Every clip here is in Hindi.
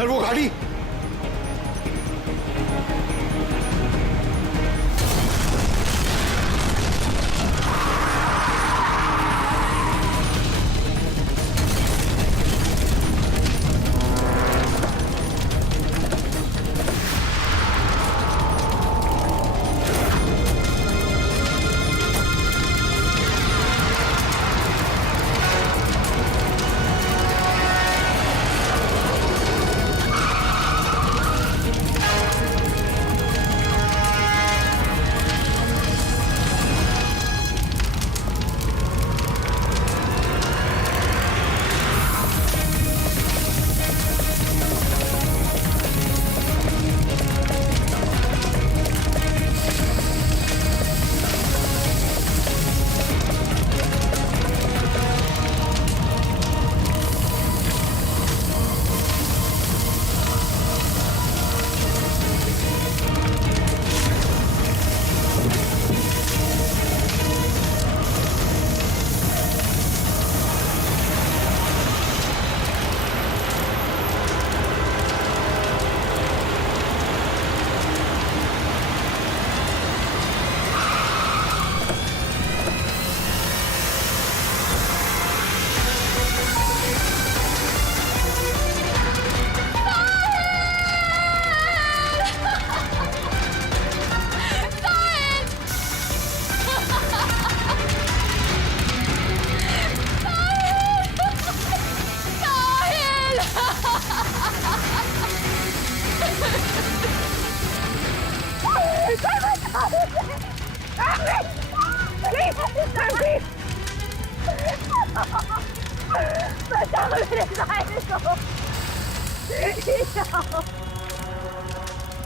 सर वो गाड़ी।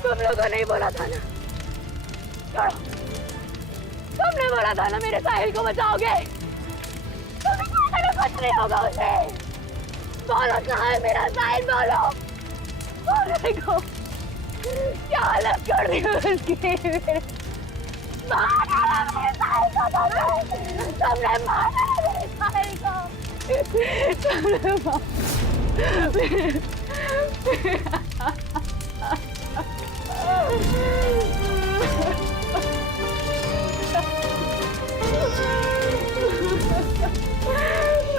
तुम लोगों ने बोला था ना, छोड़ो। तुमने बोला था ना मेरे साहिल को बचाओगे। कुछ नहीं होगा उसे। बोलो कहाँ है मेरा साहिल, बोलो। बोलने को क्या हालत कर रही हो उसकी। मार डाला मेरे साहिल को तुमने मार डाला मेरे साहिल को। तुमने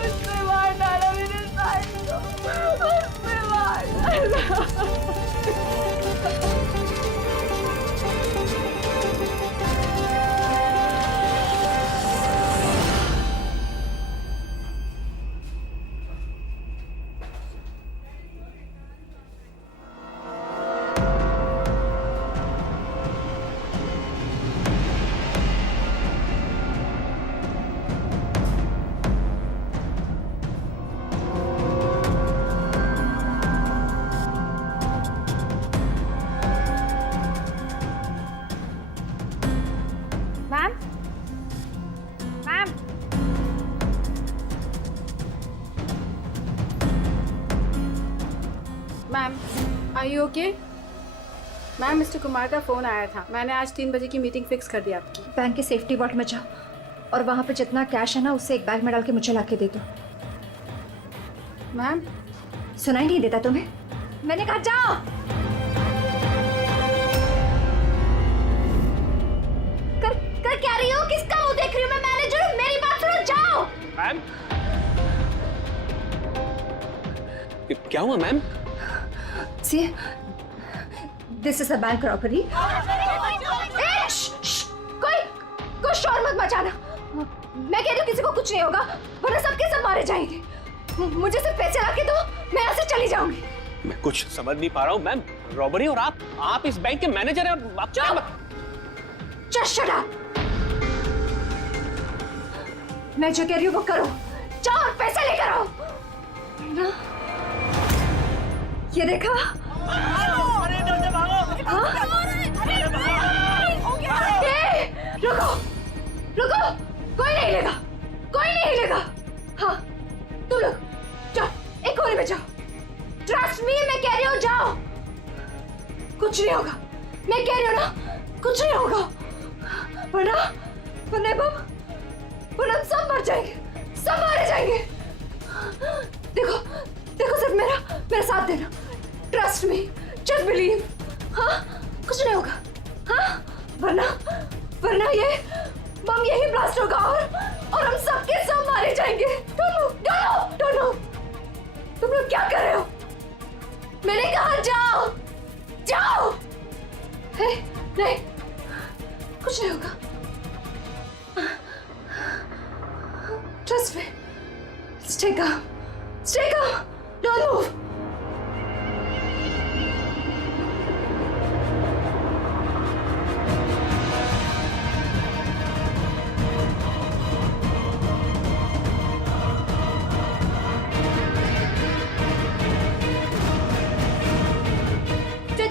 उसने मार डाला मेरे साहिल को। उसने मार डाला। Ma'am, are you okay? Ma'am, mister Kumar का फ़ोन आया था। मैंने आज 3 बजे की मीटिंग फिक्स कर दी आपकी। बैंक के सेफ्टी वॉल्ट में जाओ और वहाँ पे जितना कैश है ना उससे एक बैग में डाल के मुझे ला के दे दो। मैम, सुनाई नहीं देता तुम्हें? मैंने कहा जाओ। कर क्या रही हो? किसका मुंह देख रही हो? मैं मैनेजर हूँ, मेरी बात सुनो, जाओ। मैम, क्या हुआ ma'am? See, this is a bank robbery. कोई शोर मत मचाना। मैं कह रही हूँ किसी को कुछ नहीं होगा, वरना सबके सब मारे जाएंगे। मुझे सिर्फ पैसे ला के दो, मैं यहाँ से चली जाऊंगी। मैं कुछ समझ नहीं पा रहा हूँ मैम। रॉबरी और आप इस बैंक के मैनेजर हैं। आप क्या Just shut up. मैं जो कह रही हूँ वो करो। जाओ और पैसे लेकर आओ। ना? ये देखा? रुको, रुको, कोई नहीं लेगा, कोई नहीं लेगा। हाँ, तुम लोग जाओ, एक कोने में जाओ। ट्रस्ट मी, मैं कह रही हूँ जाओ। कुछ नहीं होगा, मैं कह रही हूँ ना, कुछ नहीं होगा। वरना हम सब मर जाएंगे, सब मारे जाएंगे। देखो, देखो सिर्फ मेरा साथ देना। Trust me, just believe. हाँ, कुछ नहीं होगा। हाँ, वरना ये बम यही ब्लास्ट होगा और हम सबके सब मारे जाएंगे। Don't move. तुम लोग क्या कर रहे हो? मैंने कहा जाओ। नहीं, कुछ नहीं होगा। Trust me, stay calm, don't move।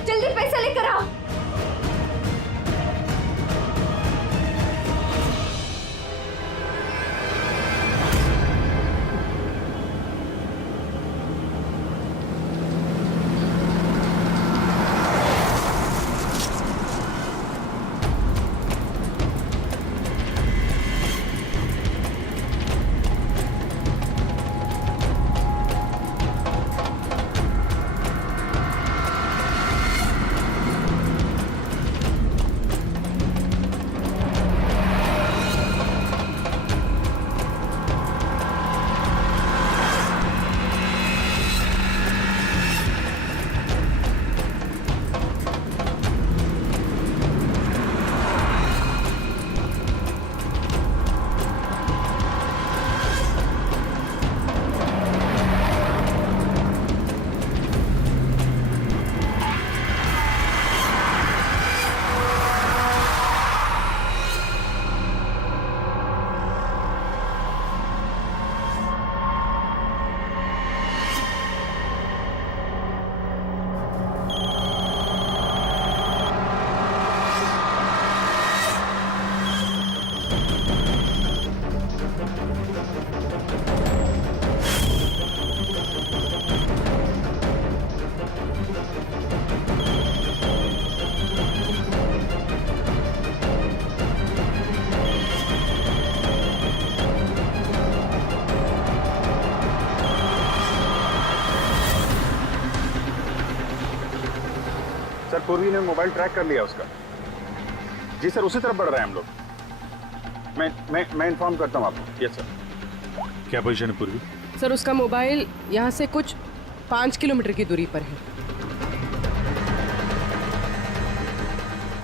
जल्दी पैसा लेकर आओ। सर, पूर्वी ने मोबाइल ट्रैक कर लिया उसका। जी सर, उसी तरफ बढ़ रहे हैं हम लोग। मैं इन्फॉर्म करता हूँ आपको। Yes sir. क्या पोजीशन है पूर्वी? सर, उसका मोबाइल यहाँ से कुछ 5 किलोमीटर की दूरी पर है।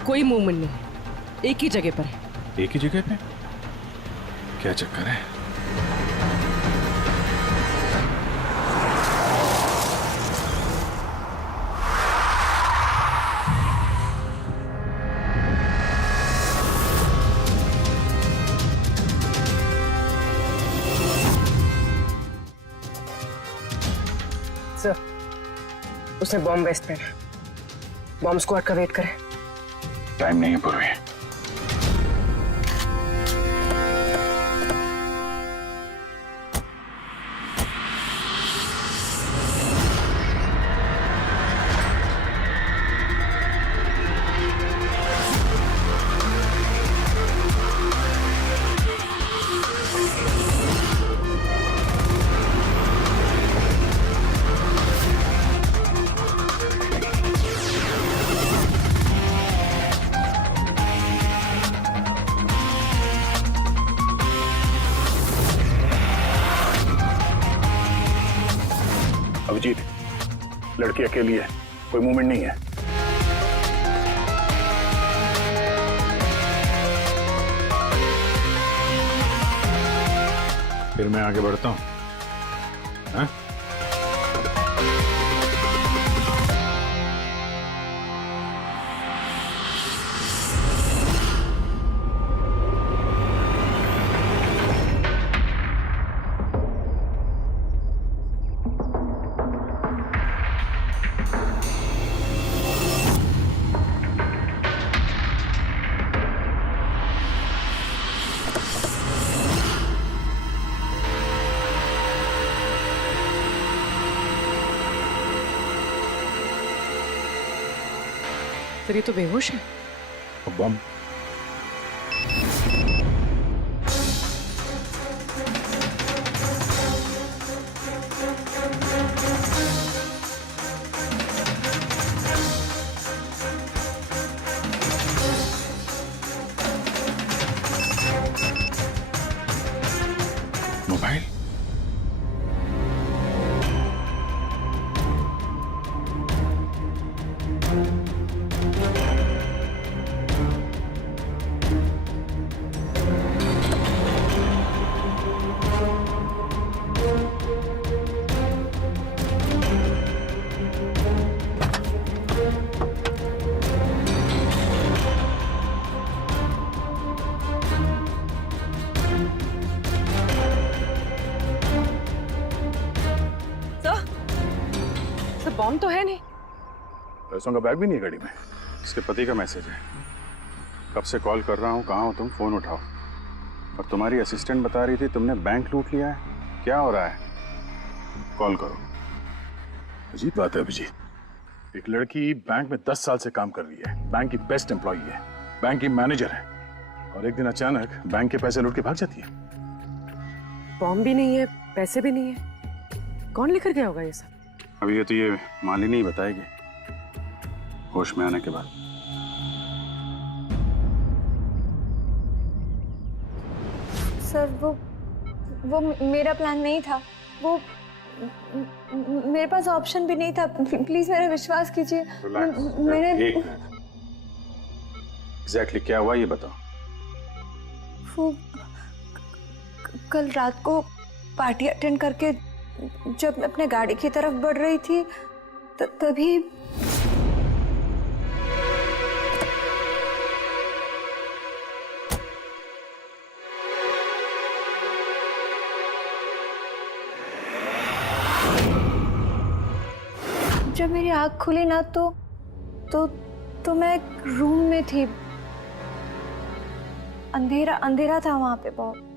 कोई मूवमेंट नहीं है, एक ही जगह पर है। एक ही जगह पे? क्या चक्कर है? सर, उसने बॉम्ब वेस्ट पहना। बॉम्ब स्क्वाड का वेट करें। टाइम नहीं है पूर्वी। अभिजीत, लड़की अकेली है, कोई मूवमेंट नहीं है। फिर मैं आगे बढ़ता हूँ। हाँ? सर, ये तो बेहोश है। बम। बॉम्ब तो है नहीं। पैसों का बैग भी नहीं है गाड़ी में। इसके पति का मैसेज है। कब से कॉल कर रहा हूँ, कहाँ हो तुम, फोन उठाओ। और तुम्हारी असिस्टेंट बता रही थी तुमने बैंक लूट लिया है। क्या हो रहा है? कॉल करो। अजीब बात है अभिजीत, एक लड़की बैंक में 10 साल से काम कर रही है, बैंक की बेस्ट एम्प्लॉई है, बैंक की मैनेजर है, और एक दिन अचानक बैंक के पैसे लूट के भाग जाती है। बॉम्ब भी नहीं है, पैसे भी नहीं है, कौन लेकर गया होगा ये सब? अभी ये मालिनी ही बताएगी होश में आने के बाद। सर वो मेरा प्लान नहीं था। वो मेरे पास ऑप्शन भी नहीं था। प्लीज मेरा विश्वास कीजिए। मैंने एग्जैक्टली क्या हुआ ये बताओ। वो कल रात को पार्टी अटेंड करके जब मैं अपने गाड़ी की तरफ बढ़ रही थी तभी जब मेरी आँख खुली ना तो मैं एक रूम में थी। अंधेरा था वहां पे बहुत।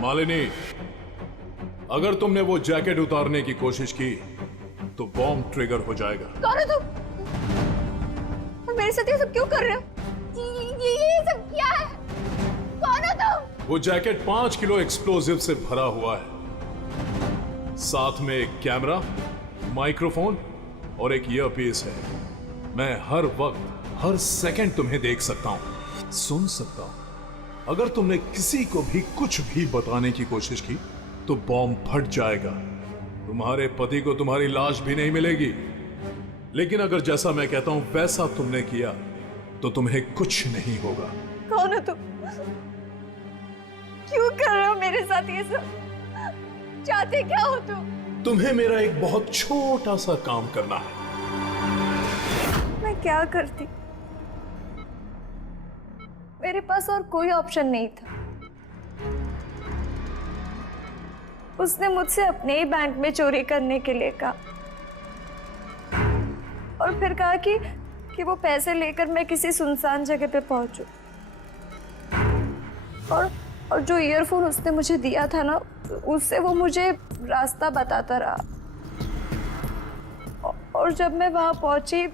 मालिनी, अगर तुमने वो जैकेट उतारने की कोशिश की तो बॉम्ब ट्रिगर हो जाएगा। कौन हो तुम? और मेरे साथ ये सब क्यों कर रहे हो? ये सब क्या है? कौन हो तुम? वो जैकेट 5 किलो एक्सप्लोजिव से भरा हुआ है, साथ में एक कैमरा, माइक्रोफोन और एक ईयरपीस है। मैं हर वक्त हर सेकंड तुम्हें देख सकता हूं, सुन सकता हूं। अगर तुमने किसी को भी कुछ भी बताने की कोशिश की तो बॉम्ब फट जाएगा। तुम्हारे पति को तुम्हारी लाश भी नहीं मिलेगी। लेकिन अगर जैसा मैं कहता हूं वैसा तुमने किया तो तुम्हें कुछ नहीं होगा। कौन हो तुम? क्यों कर रहे हो मेरे साथ ये सब? चाहते क्या हो तुम? तुम्हें मेरा एक बहुत छोटा सा काम करना है। मैं क्या करती? मेरे पास और कोई ऑप्शन नहीं था। उसने मुझसे अपने ही बैंक में चोरी करने के लिए कहा और फिर कहा कि वो पैसे लेकर मैं किसी सुनसान जगह पे पहुंचूं। और जो ईयरफोन उसने मुझे दिया था ना, उससे वो मुझे रास्ता बताता रहा। और जब मैं वहां पहुंची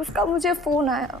उसका मुझे फोन आया।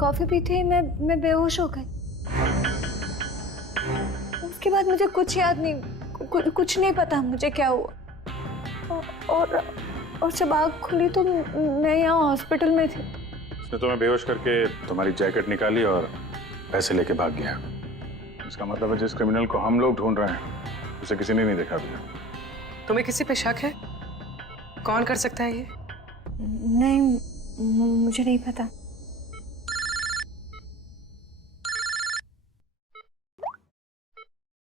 कॉफी पीते ही मैं बेहोश हो गई। उसके बाद मुझे कुछ याद नहीं, कुछ नहीं पता मुझे क्या हुआ। और जब आँख खुली तो मैं यहाँ हॉस्पिटल में थी। उसने तुम्हें बेहोश करके तुम्हारी जैकेट निकाली और पैसे लेके भाग गया। इसका मतलब है जिस क्रिमिनल को हम लोग ढूंढ रहे हैं उसे किसी ने नहीं देखा अभी। तुम्हें किसी पे शक है? कौन कर सकता है ये? नहीं, मुझे नहीं पता।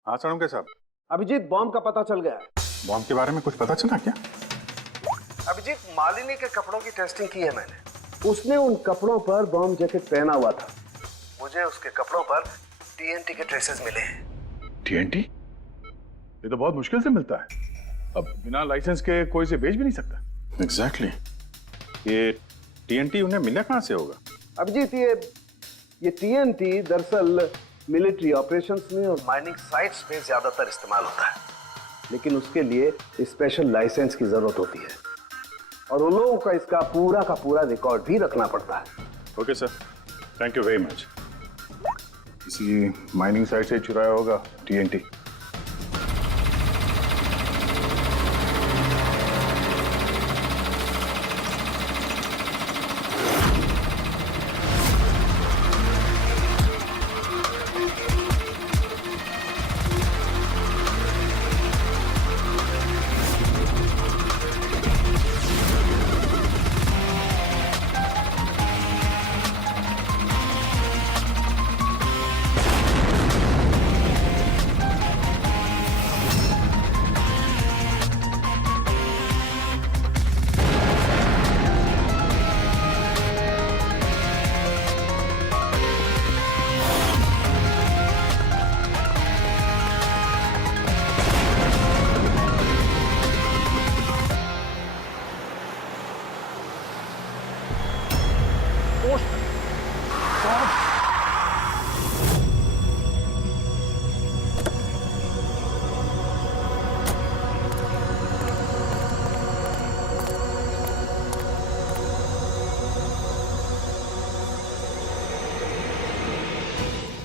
हाँ सड़ुंके साहब। अभिजीत, बॉम्ब का पता चल गया है। बॉम्ब के बारे में कुछ पता चला क्या? अभिजीत, मालिनी के कपड़ों की टेस्टिंग की है मैंने। उसने उन कपड़ों पर बॉम्ब जैकेट पहना हुआ था। मुझे उसके कपड़ों पर टीएनटी के ट्रेसेस मिले हैं। टीएनटी? ये तो बहुत मुश्किल से मिलता है। अब बिना लाइसेंस के कोई इसे बेच भी नहीं सकता। एग्जैक्टली ये टीएनटी उन्हें मिला कहाँ से होगा? अभिजीत, ये टीएनटी दरअसल मिलिट्री ऑपरेशंस में और माइनिंग साइट्स पे ज्यादातर इस्तेमाल होता है, लेकिन उसके लिए स्पेशल लाइसेंस की जरूरत होती है और उन लोगों का इसका पूरा रिकॉर्ड भी रखना पड़ता है। Okay sir, thank you very much. किसी माइनिंग साइट से चुराया होगा टीएनटी।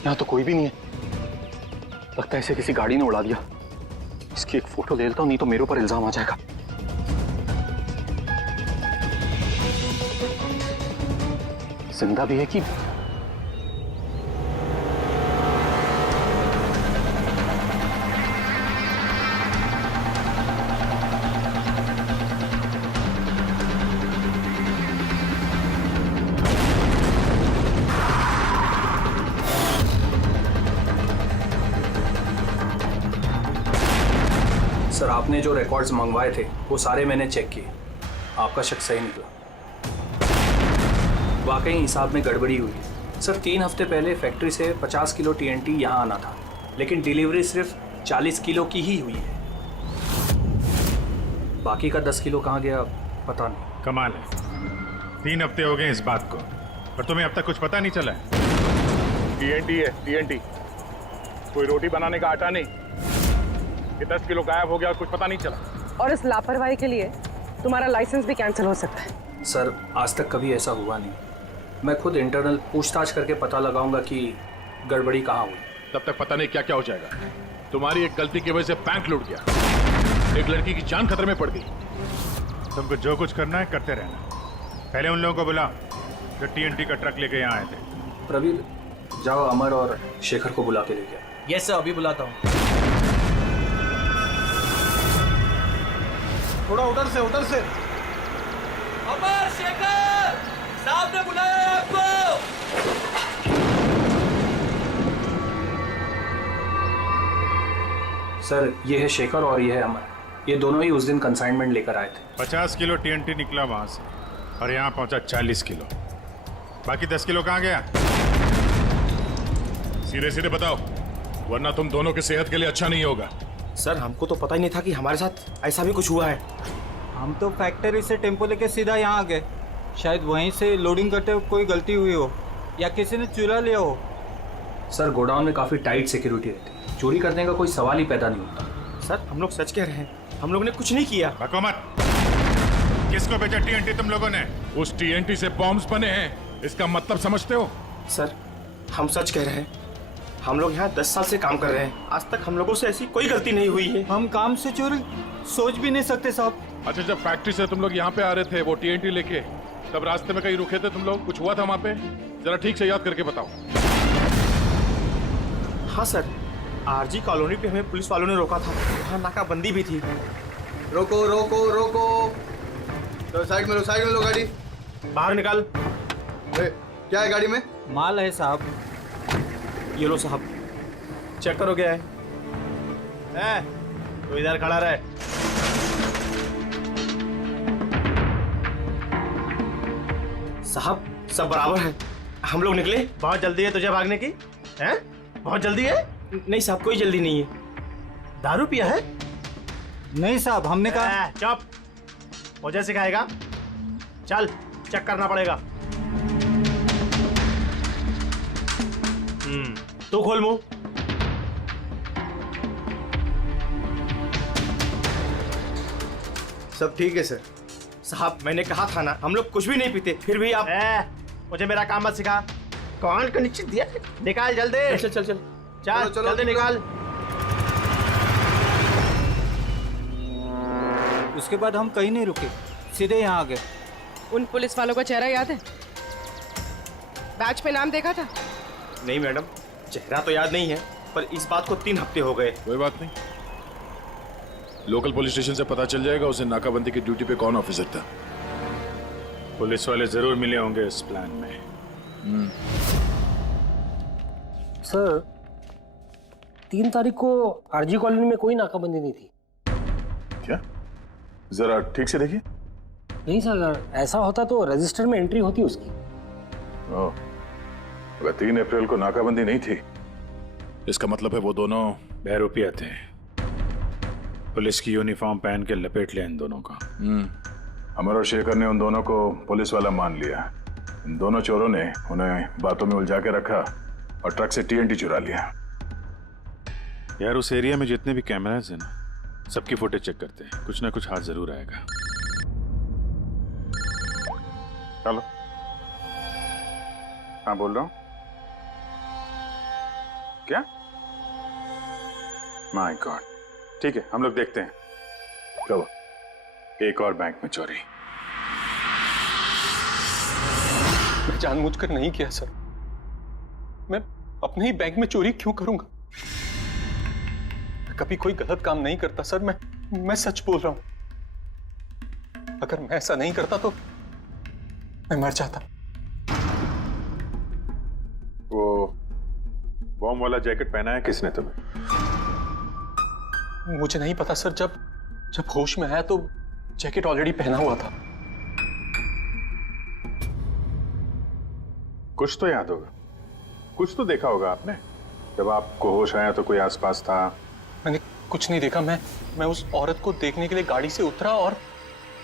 यहाँ तो कोई भी नहीं है। लगता है इसे किसी गाड़ी ने उड़ा दिया। इसकी एक फोटो ले लेता हूँ, नहीं तो मेरे ऊपर इल्जाम आ जाएगा। जिंदा भी है कि सर, आपने जो रिकॉर्ड्स मंगवाए थे वो सारे मैंने चेक किए। आपका शक सही निकला। वाकई हिसाब में गड़बड़ी हुई है। सर, 3 हफ्ते पहले फैक्ट्री से 50 किलो टीएनटी यहाँ आना था, लेकिन डिलीवरी सिर्फ 40 किलो की ही हुई है। बाकी का 10 किलो कहाँ गया पता नहीं। कमाल है, 3 हफ्ते हो गए इस बात को और तुम्हें अब तक कुछ पता नहीं चला है। टीएनटी है टीएनटी, कोई रोटी बनाने का आटा नहीं। ये 10 किलो गायब हो गया, कुछ पता नहीं चला। और इस लापरवाही के लिए तुम्हारा लाइसेंस भी कैंसिल हो सकता है। सर, आज तक कभी ऐसा हुआ नहीं। मैं खुद इंटरनल पूछताछ करके पता लगाऊंगा कि गड़बड़ी कहाँ हुई। तब तक पता नहीं क्या क्या हो जाएगा। तुम्हारी एक गलती की वजह से बैंक लूट गया, एक लड़की की जान खतरे में पड़ गई। तुमको जो कुछ करना है करते रहना। पहले उन लोगों को बुला जो टीएनटी का ट्रक लेके यहाँ आए थे। प्रवीर, जाओ अमर और शेखर को बुला के लेके आओ। यस सर, अभी बुलाता हूँ। थोड़ा उधर से अमर, शेखर साहब ने बुलाया है आपको। सर, ये है शेखर और ये है अमर। ये दोनों ही उस दिन कंसाइनमेंट लेकर आए थे। 50 किलो टीएनटी निकला वहां से और यहाँ पहुंचा 40 किलो। बाकी 10 किलो कहाँ गया? सीधे सीधे बताओ, वरना तुम दोनों की सेहत के लिए अच्छा नहीं होगा। सर, हमको तो पता ही नहीं था कि हमारे साथ ऐसा भी कुछ हुआ है। हम तो फैक्ट्री से टेम्पो लेके सीधा यहाँ आ गए। शायद वहीं से लोडिंग करते हुए कोई गलती हुई हो या किसी ने चुरा लिया हो। सर, गोडाउन में काफ़ी टाइट सिक्योरिटी रहती है। चोरी करने का कोई सवाल ही पैदा नहीं होता। सर, हम लोग सच कह रहे हैं, हम लोगों ने कुछ नहीं किया। बको मत। किसको बेचा टीएनटी तुम लोगों ने? उस टीएनटी से बॉम्ब्स बने हैं, इसका मतलब समझते हो? सर, हम सच कह रहे हैं। हम लोग यहाँ 10 साल से काम कर रहे हैं, आज तक हम लोगों से ऐसी कोई गलती नहीं हुई है। हम काम से चोरी सोच भी नहीं सकते साहब। अच्छा, जब फैक्ट्री से तुम लोग यहाँ पे आ रहे थे वो टीएनटी लेके, तब रास्ते में कहीं रुके थे तुम लोग? कुछ हुआ था वहाँ पे? जरा ठीक से याद करके बताओ। हाँ सर, आरजी कॉलोनी पे हमें पुलिस वालों ने रोका था, वहाँ नाकाबंदी भी थी। रोको रोको रोको, तो साइड में लो गाड़ी। बाहर निकाल। क्या है गाड़ी में? माल है साहब। ये लो साहब, चेक करो क्या है। तो इधर खड़ा रहे। साहब सब बराबर है, हम लोग निकले। बहुत जल्दी है तुझे भागने की? हैं? बहुत जल्दी है? नहीं साहब, कोई जल्दी नहीं है। दारू पिया है? नहीं साहब, हमने कहा। चुप, मुझे सिखाएगा? चल चेक करना पड़ेगा। तू खोल मुंह। सब ठीक है सर। साहब मैंने कहा था ना, हम लोग कुछ भी नहीं पीते, फिर भी आप। मुझे मेरा काम मत सिखा। कौन का निश्चित दिया? निकाल जल्दी। चल चल चल चल जल्दी निकाल। उसके बाद हम कहीं नहीं रुके, सीधे यहाँ आ गए। उन पुलिस वालों का चेहरा याद है? बैच पे नाम देखा था? नहीं मैडम, चेहरा तो याद नहीं है, पर इस बात को 3 हफ्ते हो गए। कोई बात नहीं, लोकल पुलिस स्टेशन से पता चल जाएगा उसे नाकाबंदी की ड्यूटी पे कौन ऑफिसर था। पुलिस वाले जरूर मिले होंगे इस प्लान में। सर 3 तारीख को आरजी कॉलोनी में कोई नाकाबंदी नहीं थी। क्या? जरा ठीक से देखिए। नहीं सर, अगर ऐसा होता तो रजिस्टर में एंट्री होती उसकी। अगर 3 अप्रैल को नाकाबंदी नहीं थी, इसका मतलब है वो दोनों बहरूपिया थे। पुलिस की यूनिफॉर्म पहन के लपेट लिया इन दोनों का। अमर और शेखर ने उन दोनों को पुलिस वाला मान लिया। इन दोनों चोरों ने उन्हें बातों में उलझा के रखा और ट्रक से TNT चुरा लिया। यार उस एरिया में जितने भी कैमरास हैं ना, सबकी फुटेज चेक करते हैं, कुछ ना कुछ हाथ जरूर आएगा। हेलो, हाँ बोल रहा हूँ। क्या? माय गॉड, ठीक है हम लोग देखते हैं। चलो, एक और बैंक में चोरी। मैं जानबूझकर नहीं किया सर। मैं अपने ही बैंक में चोरी क्यों करूंगा? मैं कभी कोई गलत काम नहीं करता सर। मैं सच बोल रहा हूं। अगर मैं ऐसा नहीं करता तो मैं मर जाता। वो बॉम्ब वाला जैकेट पहना है किसने तुम्हें? मुझे नहीं पता सर। जब होश में आया तो जैकेट ऑलरेडी पहना हुआ था। कुछ तो याद होगा, कुछ तो देखा होगा आपने। जब आपको होश आया तो कोई आसपास था? मैंने कुछ नहीं देखा। मैं उस औरत को देखने के लिए गाड़ी से उतरा और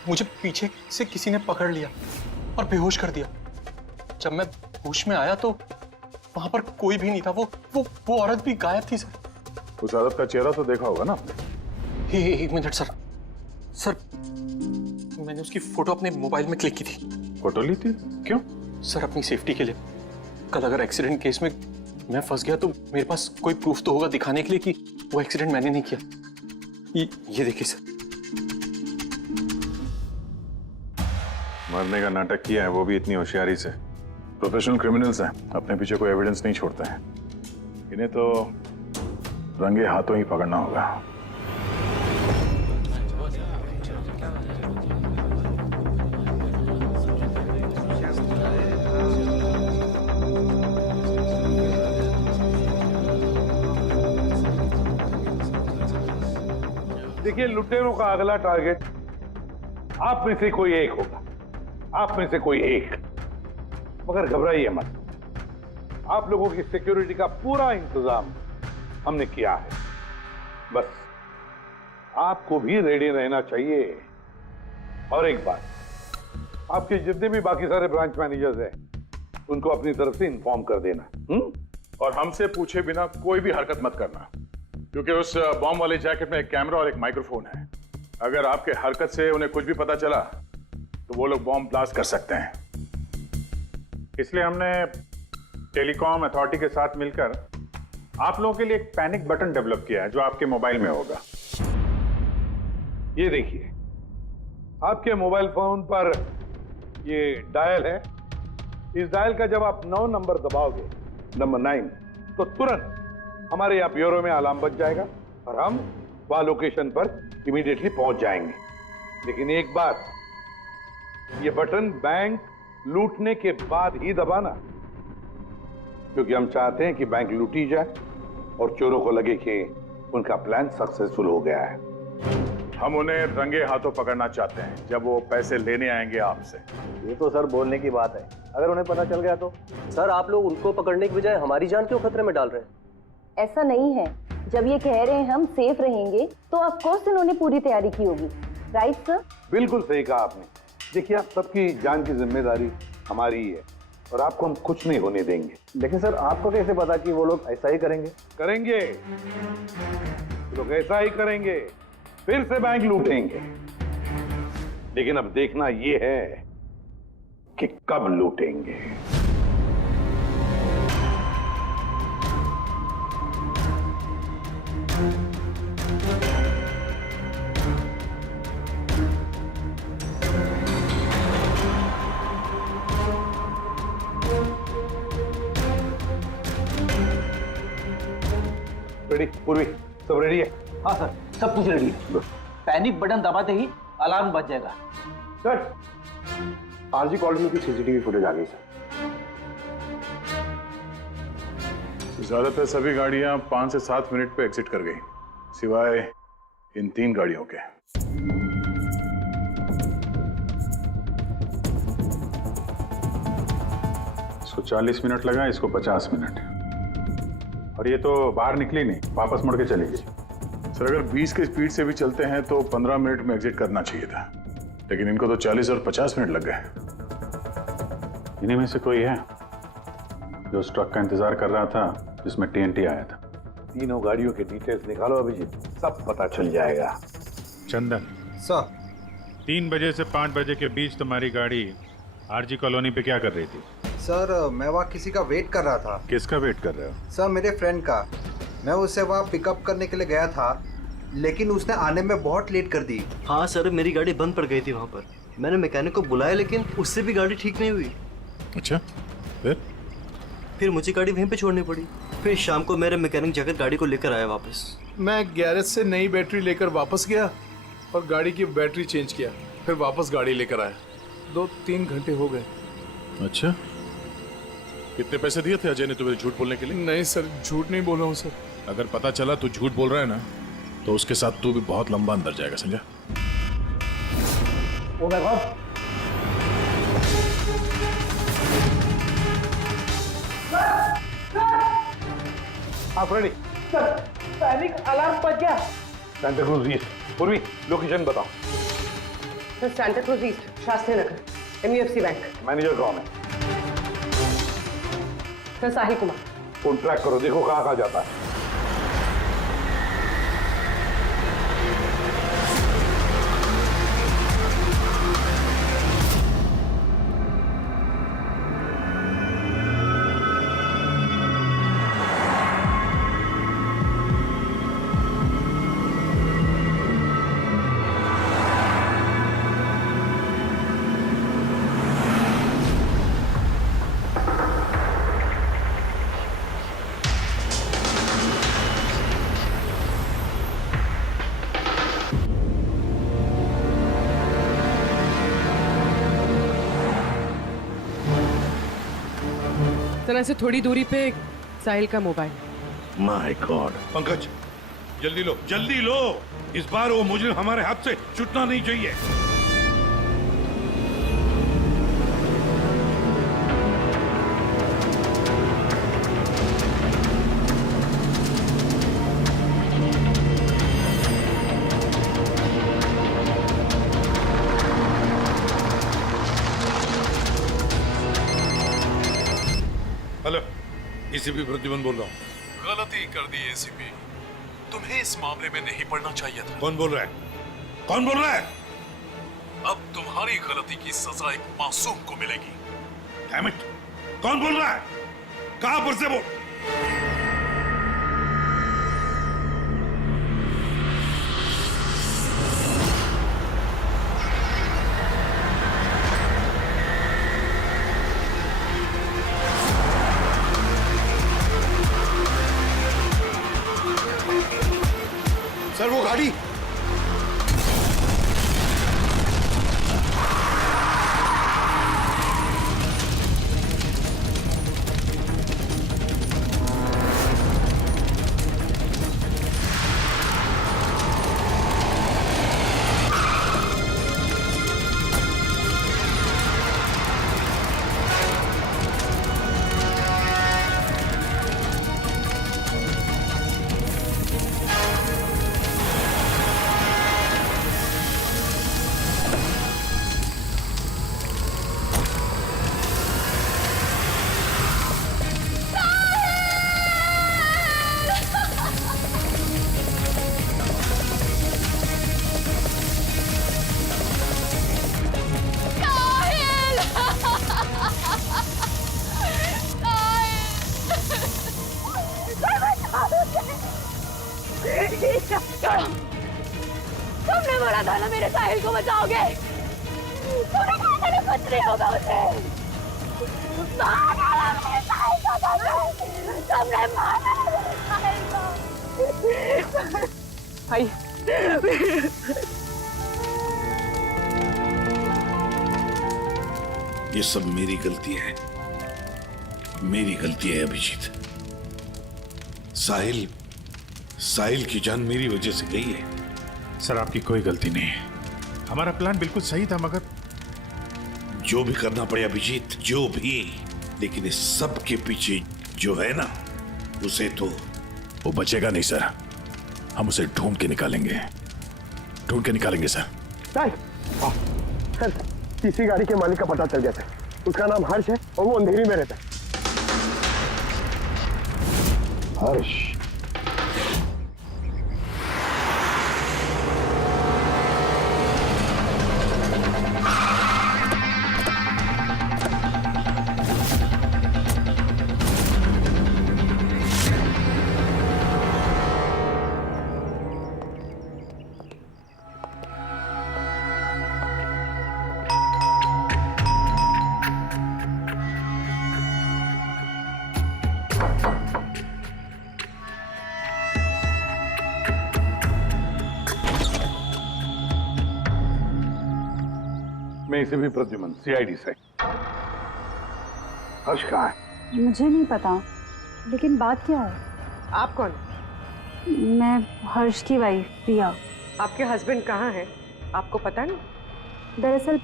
मुझे पीछे से किसी ने पकड़ लिया और बेहोश कर दिया। जब मैं होश में आया तो वहां पर कोई भी नहीं था। वो औरत भी गायब थी सर। उस औरत का चेहरा तो देखा होगा ना आपने? एक मिनट सर, मैंने उसकी फोटो अपने मोबाइल में क्लिक की थी। फोटो ली थी? क्यों? सर अपनी सेफ्टी के लिए। कल अगर एक्सीडेंट केस में मैं फंस गया तो मेरे पास कोई प्रूफ तो होगा दिखाने के लिए कि वो एक्सीडेंट मैंने नहीं किया। ये देखिए सर। मरने का नाटक किया है, वो भी इतनी होशियारी से। प्रोफेशनल क्रिमिनल्स हैं, अपने पीछे कोई एविडेंस नहीं छोड़ते हैं। इन्हें तो रंगे हाथों ही पकड़ना होगा। देखिए, लुटेरों का अगला टारगेट आप में से कोई एक होगा। आप में से कोई एक। मगर घबराइए मत, आप लोगों की सिक्योरिटी का पूरा इंतजाम हमने किया है। बस आपको भी रेडी रहना चाहिए। और एक बात, आपके जितने भी बाकी सारे ब्रांच मैनेजर्स हैं, उनको अपनी तरफ से इन्फॉर्म कर देना। और हमसे पूछे बिना कोई भी हरकत मत करना, क्योंकि उस बॉम्ब वाले जैकेट में एक कैमरा और एक माइक्रोफोन है। अगर आपके हरकत से उन्हें कुछ भी पता चला तो वो लोग बॉम्ब ब्लास्ट कर सकते हैं। इसलिए हमने टेलीकॉम अथॉरिटी के साथ मिलकर आप लोगों के लिए एक पैनिक बटन डेवलप किया है, जो आपके मोबाइल में होगा। ये देखिए, आपके मोबाइल फोन पर ये डायल है। इस डायल का जब आप 9 नंबर दबाओगे, नंबर 9, तो तुरंत हमारे यहाँ ब्यूरो में अलार्म बज जाएगा और हम वहां लोकेशन पर इमीडिएटली पहुंच जाएंगे। लेकिन एक बात, ये बटन बैंक लूटने के बाद ही दबाना, क्योंकि हम चाहते हैं कि बैंक लूटी जाए और चोरों को लगे कि उनका प्लान सक्सेसफुल हो गया है। हम उन्हें रंगे हाथों पकड़ना चाहते हैं जब वो पैसे लेने आएंगे आपसे। ये तो सर बोलने की बात है, अगर उन्हें पता चल गया तो? सर आप लोग उनको पकड़ने की बजाय हमारी जान क्यों खतरे में डाल रहे हैं? ऐसा नहीं है, जब ये कह रहे हैं हम सेफ रहेंगे तो ऑफ कोर्स इन्होंने पूरी तैयारी की होगी। Right sir? बिल्कुल सही कहा आपने। देखिए, आप सबकी जान की जिम्मेदारी हमारी ही है और आपको हम कुछ नहीं होने देंगे। लेकिन सर आपको कैसे पता कि वो लोग ऐसा ही करेंगे? करेंगे, लोग ऐसा ही करेंगे, फिर से बैंक लूटेंगे। लेकिन अब देखना ये है कि कब लूटेंगे। रेडी? पूर्वी सब रेडी है? हाँ सर, सब कुछ रेडी है। पैनिक बटन दबाते ही अलार्म बज जाएगा। सर, आरजी कॉलोनी की सीसीटीवी फुटेज आ गई सर। ज्यादातर सभी गाड़ियां 5 से 7 मिनट पे एग्जिट कर गई, सिवाय इन 3 गाड़ियों के। इसको 40 मिनट लगा, इसको 50 मिनट, और ये तो बाहर निकली नहीं, वापस मुड़ के चली गई। सर अगर 20 की स्पीड से भी चलते हैं तो 15 मिनट में एग्जिट करना चाहिए था, लेकिन इनको तो 40 और 50 मिनट लग गए। इन्हीं में से कोई है जो उस ट्रक का इंतजार कर रहा था जिसमें टीएनटी आया था? तीनों गाड़ियों के डिटेल्स निकालो अभिजीत, सब पता चल जाएगा। चंदन सर, 3 बजे से 5 बजे के बीच तुम्हारी गाड़ी आरजी कॉलोनी पे क्या कर रही थी? सर मैं वहाँ किसी का वेट कर रहा था। किसका वेट कर रहे हो? सर मेरे फ्रेंड का। मैं उसे वहाँ पिकअप करने के लिए गया था, लेकिन उसने आने में बहुत लेट कर दी। हाँ सर, मेरी गाड़ी बंद पड़ गई थी वहाँ पर। मैंने मैकेनिक को बुलाया लेकिन उससे भी गाड़ी ठीक नहीं हुई। अच्छा, फिर मुझे गाड़ी वहीं पे छोड़नी पड़ी। फिर शाम को मेरे मैकेनिक जाकर गाड़ी को लेकर आया वापस। मैं गैरेज से नई बैटरी लेकर वापस गया और गाड़ी की बैटरी चेंज किया, फिर वापस गाड़ी लेकर आया। 2-3 घंटे हो गए। अच्छा, कितने पैसे दिए थे अजय ने तुम्हें झूठ बोलने के लिए? नहीं सर, झूठ नहीं बोल रहा हूँ सर। अगर पता चला तू झूठ बोल रहा है ना, तो उसके साथ तू भी बहुत लंबा अंदर जाएगा, समझा? ओ माय गॉड, आप रेडी? सर पैनिक अलार्म बज गया। Santacruz east. पूर्वी लोकेशन बताओ। Sir Santacruz east, Shastri Nagar, MUFC bank. Manager कौन है? Sir Sahil Kumar. Phone track करो, देखो कहाँ कहाँ जाता है। सर ऐसे थोड़ी दूरी पे साहिल का मोबाइल। My God. पंकज जल्दी लो, जल्दी लो, इस बार वो मुजरिम हमारे हाथ से छूटना नहीं चाहिए। हेलो, एसीपी प्रद्युमन बोल रहा हूँ। गलती कर दी एसीपी, तुम्हें इस मामले में नहीं पड़ना चाहिए था। कौन बोल रहा है? कौन बोल रहा है? अब तुम्हारी गलती की सजा एक मासूम को मिलेगी। डैम इट, कौन बोल रहा है? कहां पर से बोल? सर वो गाड़ी। था ना मेरे साहिल को बचाओगे। तूने कहा था ना कुछ नहीं होगा उसे। मार डाला मेरे साहिल को तुमने मार डाला मेरे साहिल को। भाई ये सब मेरी गलती है, मेरी गलती है अभिजीत। साहिल की जान मेरी वजह से गई है। सर आपकी कोई गलती नहीं है, हमारा प्लान बिल्कुल सही था, मगर जो भी करना पड़े अभिजीत, जो भी, लेकिन इस सब के पीछे जो है ना, उसे तो वो बचेगा नहीं सर। हम उसे ढूंढ के निकालेंगे सर। सर तीसरी गाड़ी के मालिक का पता चल गया सर। उसका नाम हर्ष है और वो अंधेरी में रहता है। हर्ष? मैं इसे भी प्रद्युमन, सीआईडी से। हर्ष कहाँ है? मुझे नहीं पता, लेकिन बात क्या है? आप कौन? मैं हर्ष की वाइफ प्रिया। आपके हस्बैंड कहाँ हैं? आपको पता नहीं? दरअसल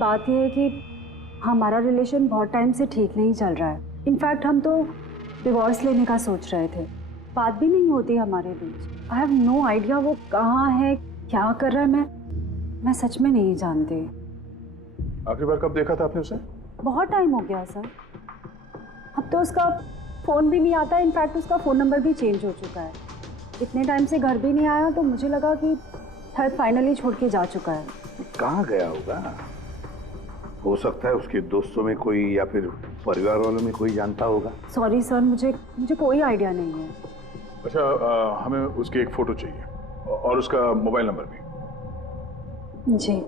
बात यह है कि हमारा रिलेशन बहुत टाइम से ठीक नहीं चल रहा है। इनफैक्ट हम तो डिवोर्स लेने का सोच रहे थे, बात भी नहीं होती हमारे बीच। आई हैव नो आइडिया वो कहाँ है, क्या कर रहा है, मैं सच में नहीं जानती। आखिरी बार कब देखा था आपने उसे? बहुत टाइम हो गया सर। अब तो उसका फ़ोन भी नहीं आता, इनफैक्ट उसका फ़ोन नंबर भी चेंज हो चुका है। इतने टाइम से घर भी नहीं आया, तो मुझे लगा कि शायद फाइनली छोड़ के जा चुका है। कहाँ गया होगा? हो सकता है उसके दोस्तों में कोई या फिर परिवार वालों में कोई जानता होगा। सॉरी सर, मुझे कोई आइडिया नहीं है। अच्छा, हमें उसकी एक फोटो चाहिए और उसका मोबाइल नंबर भी। जी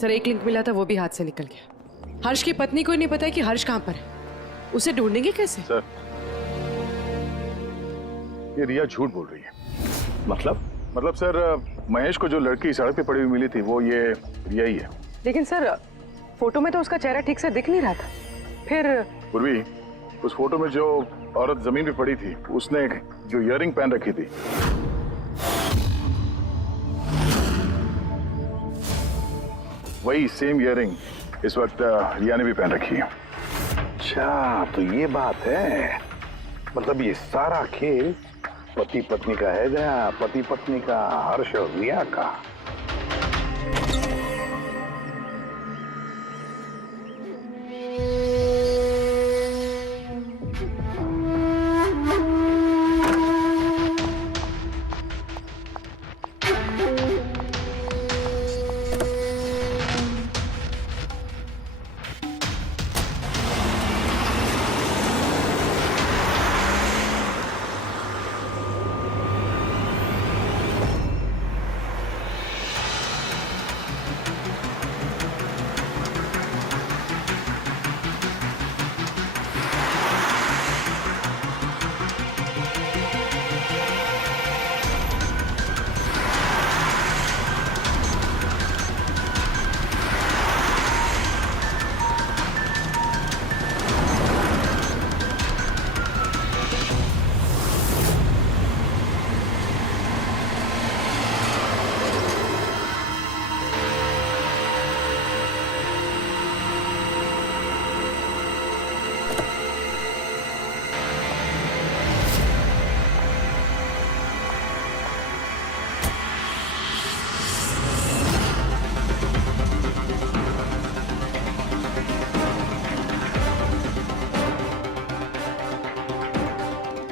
सर, एक लिंक मिला था, वो भी हाथ से निकल गया। हर्ष की पत्नी को ही नहीं पता है कि हर्ष कहाँ पर है। उसे ढूंढेंगे कैसे? सर, ये रिया झूठ बोल रही है। मतलब सर, महेश को जो लड़की सड़क पे पड़ी हुई मिली थी, वो ये रिया ही है। लेकिन सर, फोटो में तो उसका चेहरा ठीक से दिख नहीं रहा था। फिर पूर्वी, उस फोटो में जो औरत जमीन पे पड़ी थी, उसने जो इयररिंग पहन रखी थी, वही सेम इयररिंग इस वक्त रिया ने भी पहन रखी है। अच्छा, तो ये बात है। मतलब ये सारा खेल पति पत्नी का है गया, पति पत्नी का, हर्ष और रिया का।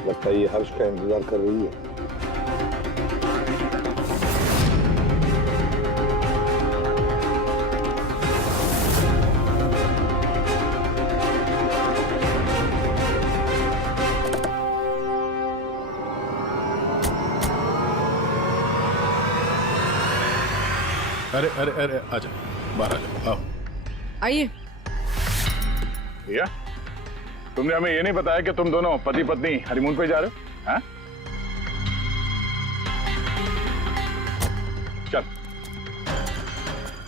लगता है ये हर्ष का इंतजार कर रही है। अरे अरे अरे आजा, बाहर आ जाओ, आओ। आइए। भैया, तुमने हमें ये नहीं बताया कि तुम दोनों पति पत्नी हनीमून पे जा रहे हो? हाँ? चल।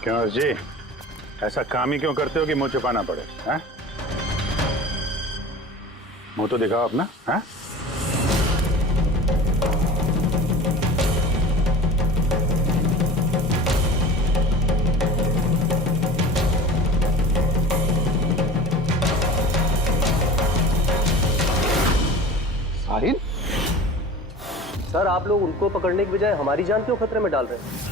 क्यों जी, ऐसा काम ही क्यों करते हो कि मुंह छुपाना पड़े? हैं? मुंह तो दिखाओ अपना। हैं? साहिल? सर आप लोग उनको पकड़ने की बजाय हमारी जान क्यों खतरे में डाल रहे हैं?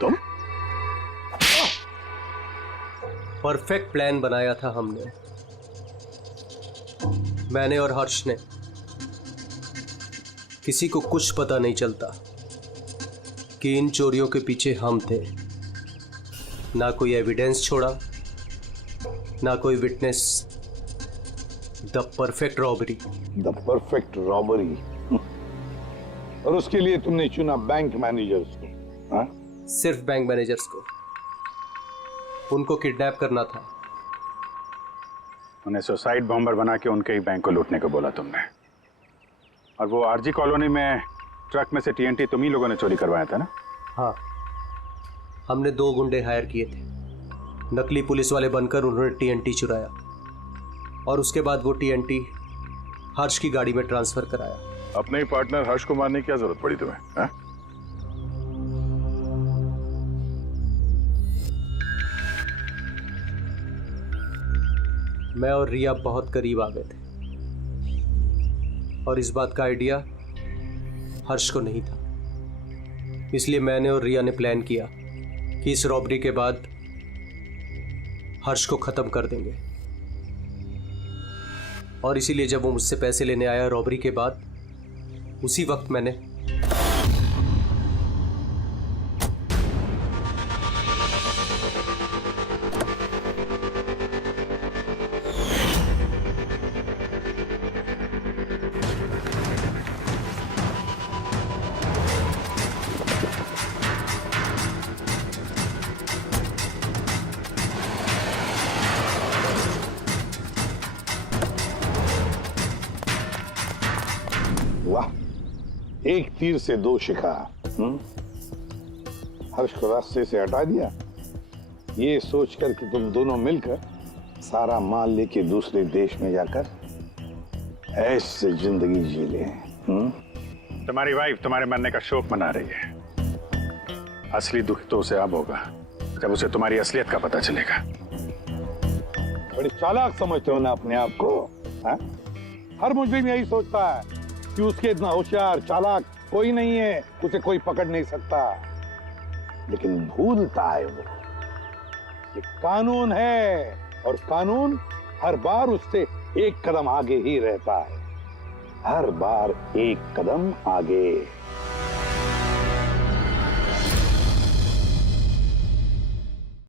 तुम? परफेक्ट प्लान बनाया था हमने, मैंने और हर्ष ने। किसी को कुछ पता नहीं चलता कि इन चोरियों के पीछे हम थे। ना कोई एविडेंस छोड़ा, ना कोई witness. The perfect robbery. The perfect robbery. और उसके लिए तुमने चुना बैंक मैनेजर्स को? हाँ? सिर्फ बैंक मैनेजर्स को। उनको किडनैप करना था। उन्हें सुसाइड बॉम्बर बना के उनके ही बैंक को लूटने को बोला तुमने। और वो आरजी कॉलोनी में ट्रक में से टीएनटी तुम ही लोगों ने चोरी करवाया था ना? हाँ, हमने 2 गुंडे हायर किए थे। नकली पुलिस वाले बनकर उन्होंने टीएनटी चुराया और उसके बाद वो टीएनटी हर्ष की गाड़ी में ट्रांसफर कराया। अपने ही पार्टनर हर्ष को मारने की क्या जरूरत पड़ी तुम्हें? हाँ? मैं और रिया बहुत करीब आ गए थे और इस बात का आइडिया हर्ष को नहीं था। इसलिए मैंने और रिया ने प्लान किया कि इस रॉबरी के बाद हर्ष को खत्म कर देंगे। और इसीलिए जब वो मुझसे पैसे लेने आया रॉबरी के बाद, उसी वक्त मैंने वाह, एक तीर से 2 शिकार। हर्ष को रास्ते से हटा दिया, ये सोचकर कि तुम दोनों मिलकर सारा माल लेके दूसरे देश में जाकर ऐसे जिंदगी जी ले। तुम्हारी वाइफ तुम्हारे मरने का शोक मना रही है। असली दुख तो उसे अब होगा जब उसे तुम्हारी असलियत का पता चलेगा। बड़ी चालाक समझते हो ना अपने आप को? हा? हर मुजरिम यही सोचता है कि उसके इतना होशियार चालाक कोई नहीं है, उसे कोई पकड़ नहीं सकता। लेकिन भूलता है वो कि कानून है और कानून हर बार उससे एक कदम आगे ही रहता है, हर बार एक कदम आगे।